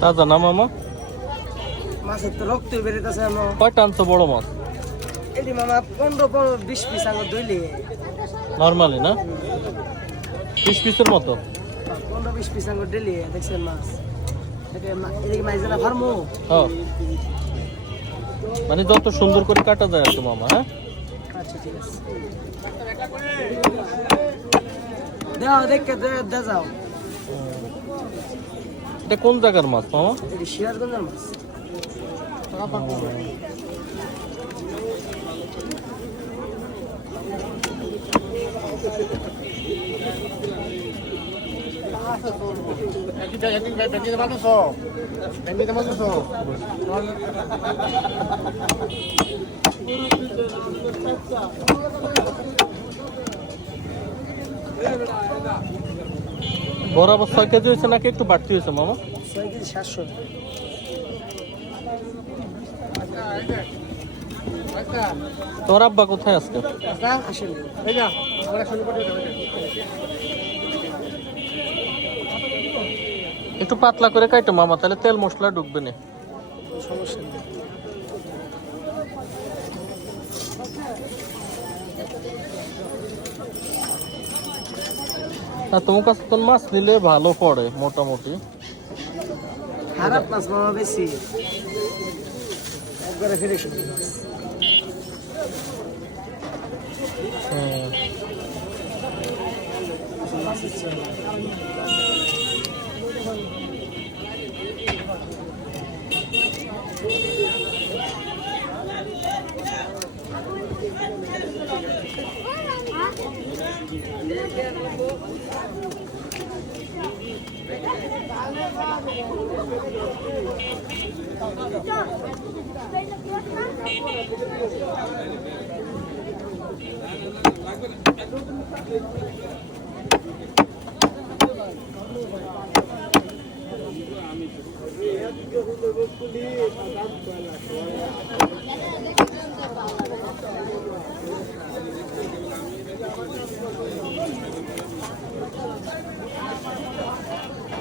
তাজা না মামা? মাছের তো রক্ত বেরিতেছে। কয়টা আনছো বড় মাছ? এটি মামা 15-20 পিস আঙুর দইলে নর্মালি না 20 পিসের মতো? 15-20 পিস আঙুর ডেলি দেখছেন মাছ। এদিকে মাছ না ফার্মো। হ্যাঁ, মানে যত সুন্দর করে কাটা যায় আর তো মামা। হ্যাঁ আচ্ছা ঠিক আছে, দাও দেখে দে যাও। এটা কোন জায়গার মাছ মামা? এটি সিরাজগঞ্জের মাছ। বরাবর 6 কেজি হয়েছে নাকি একটু বাড়তি হয়েছে মামা? 6 কেজি 700। তোর আব্বা কোথায় আজকে? আসেন একটু পাতলা করে কাটো মামা, তাহলে তেল মশলা ঢুকবে না। সমস্যা নেই। তোমার কাছে তো মাছ নিলে ভালো পড়ে মোটামুটি। খারাপ মাছ মামা বেশি, একবারে ফ্রেশ মাছ।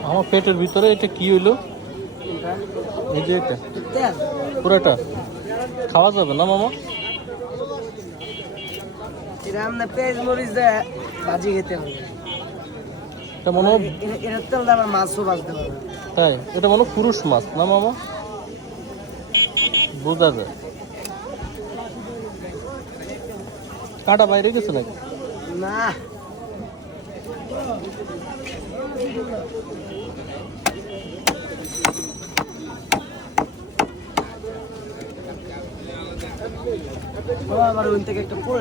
আমার পেটের ভিতরে এটা কি হইলো? এই যে এটা পুরোটা খাওয়া যাবে না মামা? এটা আমরা পেঁয়াজ মরিচ দিয়ে ভাজি খেতে হবে। এটা মনে হয় এর তেল দিয়ে আমরা মাছও ভাজতে পারবো। তাই? এটা মনে হয় পুরুষ মাছ না মামা? বোঝা যায়। কাটা বাইরে গেছে নাকি? না আমার ওই থেকে একটা পড়ে